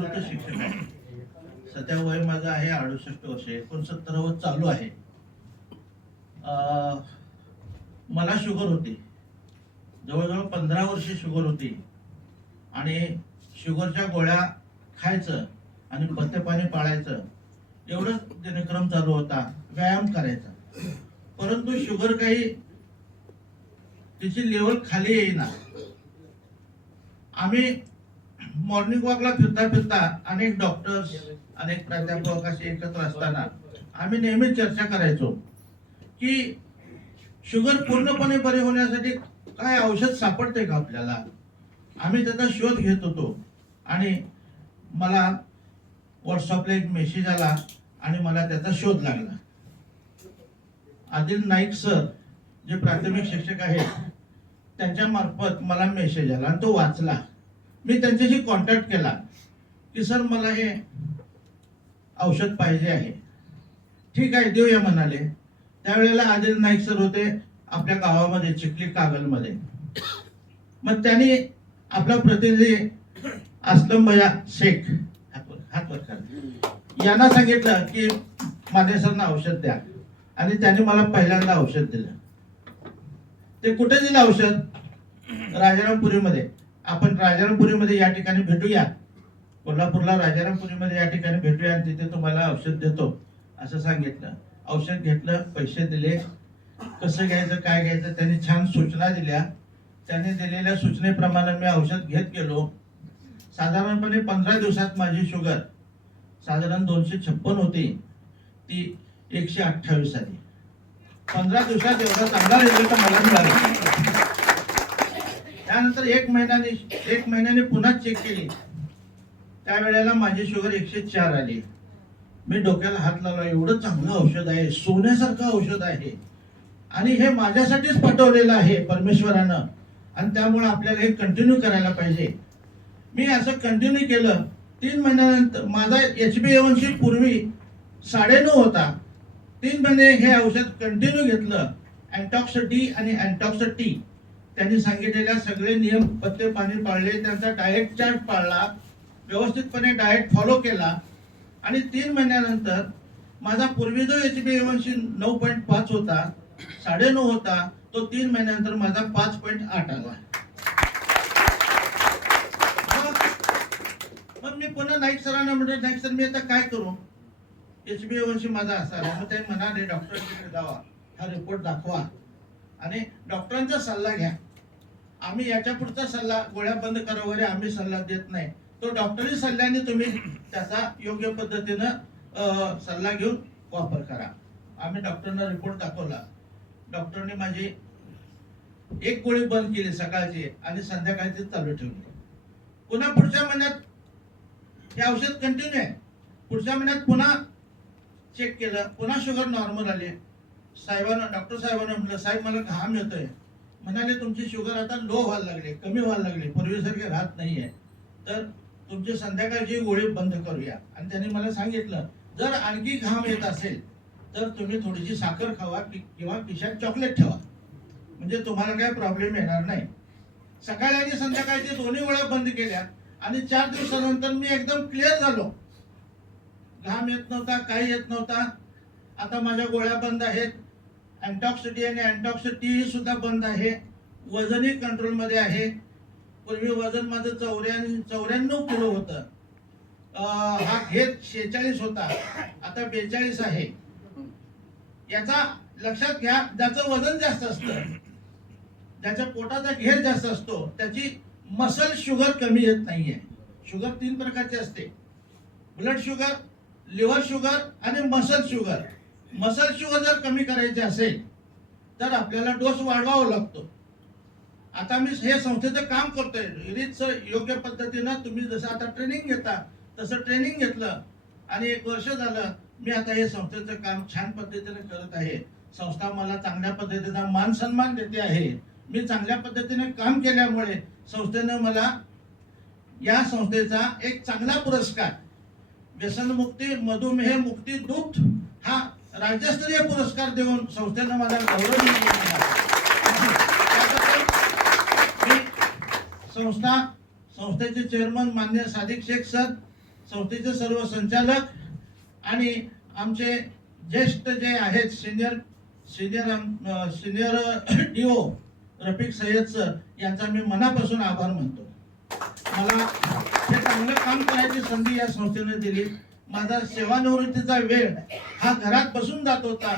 निवृत्त शिक्षक सध्या वय माझं आहे अडुसष्ट वर्ष एकोणसत्तरावं चालू आहे. मला शुगर होती. जवळजवळ पंधरा वर्षे शुगर होती. आणि शुगरच्या गोळ्या खायचं आणि पथ्य पाणी पाळायचं एवढंच दिनक्रम चालू होता. व्यायाम करायचा. परंतु शुगर काही तिची लेवल खाली येईना. आम्ही मॉर्निंग वॉकला फिरता फिरता अनेक डॉक्टर्स अनेक प्राध्यापक असे एकत्र असताना आम्ही नेहमी चर्चा करायचो की शुगर पूर्णपणे बरे होण्यासाठी काय औषध सापडते का आपल्याला? आम्ही त्याचा शोध घेत होतो. आणि मला व्हॉट्सअपला एक मेसेज आला आणि मला त्याचा शोध लागला. आदिल नाईक सर जे प्राथमिक शिक्षक आहेत त्यांच्या मार्फत मला मेसेज आला आणि तो वाचला. मी त्यांच्याशी कॉन्टॅक्ट केला की सर मला हे औषध पाहिजे आहे. ठीक आहे देऊया म्हणाले. त्यावेळेला आदिल नाईक सर होते आपल्या गावामध्ये चिखली कागलमध्ये. मग त्यांनी आपला प्रतिनिधी असलम भया शेख हात यांना सांगितलं की माने सरना औषध द्या. आणि त्यांनी मला पहिल्यांदा औषध दिलं. ते कुठे दिलं औषध? राजारामपुरीमध्ये. आपण राजारामपुरीमध्ये या ठिकाणी भेटूया. कोल्हापूरला राजारामपुरीमध्ये या ठिकाणी भेटूया आणि तिथे तुम्हाला औषध देतो असं सांगितलं. औषध घेतलं पैसे दिले. कसं घ्यायचं काय घ्यायचं त्यांनी छान सूचना दिल्या. त्यांनी दिलेल्या सूचनेप्रमाणे मी औषध घेत गेलो. साधारणपणे पंधरा दिवसात माझी शुगर साधारण दोनशे छप्पन होती. ती एकशे अठ्ठावीस आली. पंधरा दिवसात एवढा चांगला रिझल्ट मला मिळाला. त्यानंतर एक महिन्याने एक महिन्याने पुन्हा चेक केली. त्यावेळेला माझी शुगर एकशे चार आली. मी डोक्याला हात लावला एवढं चांगलं औषध आहे सोन्यासारखं औषध आहे. आणि हे माझ्यासाठीच पाठवलेलं आहे परमेश्वरानं. आणि त्यामुळे आपल्याला हे कंटिन्यू करायला पाहिजे. मी असं कंटिन्यू केलं. तीन महिन्यानंतर माझा एच बी एवनशी पूर्वी साडेनऊ होता. तीन महिने हे औषध कंटिन्यू घेतलं. अँटॉक्स डी आणि अँटॉक्स टी त्यांनी सांगितलेल्या सगळे नियम पत्ते पाणी पाळले त्यांचा डाएट चार्ट पाळला व्यवस्थितपणे डाएट फॉलो केला. आणि तीन महिन्यानंतर माझा पूर्वी जो एच बी एवनशी नऊ पॉईंट पाच होता साडेनऊ होता तो तीन महिन्यानंतर माझा पाच पॉईंट आठ आला. मग- मी पुन्हा नाईक सरांना म्हटलं नाईक सर मी आता काय करू? एच बी एवनशी माझा असा मग ते म्हणाले डॉक्टरांकडे जावा. हा रिपोर्ट दाखवा. आणि डॉक्टरांचा सल्ला घ्या. आम्ही याच्या पुढचा सल्ला गोळ्या बंद करा वगैरे आम्ही सल्ला देत नाही. तो डॉक्टरी सल्ल्याने तुम्ही त्याचा योग्य पद्धतीनं सल्ला घेऊन वापर करा. आम्ही डॉक्टरना रिपोर्ट दाखवला. डॉक्टरने माझी एक गोळी बंद केली सकाळची आणि संध्याकाळची चालू ठेवली. पुन्हा पुढच्या महिन्यात हे औषध कंटिन्यू आहे. पुढच्या महिन्यात पुन्हा चेक केलं पुन्हा शुगर नॉर्मल आली. साहेबांना डॉक्टर साहेबांना म्हटलं साहेब मला घाम येतोय. म्हणाले तुमची शुगर आता लो व्हायला लागले कमी व्हायला लागले पूर्वीसारखे राहत नाही आहे तर तुमची संध्याकाळची गोळी बंद करूया. आणि त्यांनी मला सांगितलं जर आणखी घाम येत असेल तर तुम्ही थोडीशी साखर खावा किंवा खिशात चॉकलेट ठेवा. म्हणजे तुम्हाला काय प्रॉब्लेम येणार नाही. सकाळी आणि संध्याकाळची दोन्ही वेळा बंद केल्या आणि चार दिवसानंतर मी एकदम क्लिअर झालो. घाम येत नव्हता काही येत नव्हता. आता माझ्या गोळ्या बंद आहेत. अँटॉक्स डी आणि अँटॉक्स टी सुद्धा बंद आहे. वजनही कंट्रोलमध्ये आहे. पूर्वी वजन माझं चौऱ्याण्णव चौऱ्याण्णव किलो होतं. हा घेत शेहेचाळीस होता. आता बेचाळीस आहे. याचा लक्षात घ्या ज्याचं वजन जास्त असतं ज्याच्या पोटाचा घेर जास्त असतो त्याची मसल शुगर कमी येत नाहीये. शुगर तीन प्रकारची असते. ब्लड शुगर लिव्हर शुगर आणि मसल शुगर मसल शुगर जर कमी करायचे असेल तर आपल्याला डोस वाढवावा लागतो. आता मी हे संस्थेचं काम करतोय. रीतसर योग्य पद्धतीनं तुम्ही जसं आता ट्रेनिंग घेता तसं ट्रेनिंग घेतलं आणि एक वर्ष झालं मी आता हे संस्थेचं काम छान पद्धतीने करत आहे. संस्था मला चांगल्या पद्धतीचा मान सन्मान देते आहे. मी चांगल्या पद्धतीने काम केल्यामुळे संस्थेनं मला या संस्थेचा एक चांगला पुरस्कार व्यसनमुक्ती मधुमेह मुक्ती दूत हा राज्यस्तरीय पुरस्कार देऊन संस्थेनं मला गौरव संस्था संस्थेचे चेअरमन मान्य सादिक शेख सर संस्थेचे सर्व संचालक आणि आमचे ज्येष्ठ जे आहेत senior senior senior DO Rafiq Sayyed sir यांचा मी मनापासून आभार मानतो. मला हे चांगलं काम करायची संधी या संस्थेने दिली. माझा सेवानिवृत्तीचा वेळ हा घरात बसून जात होता.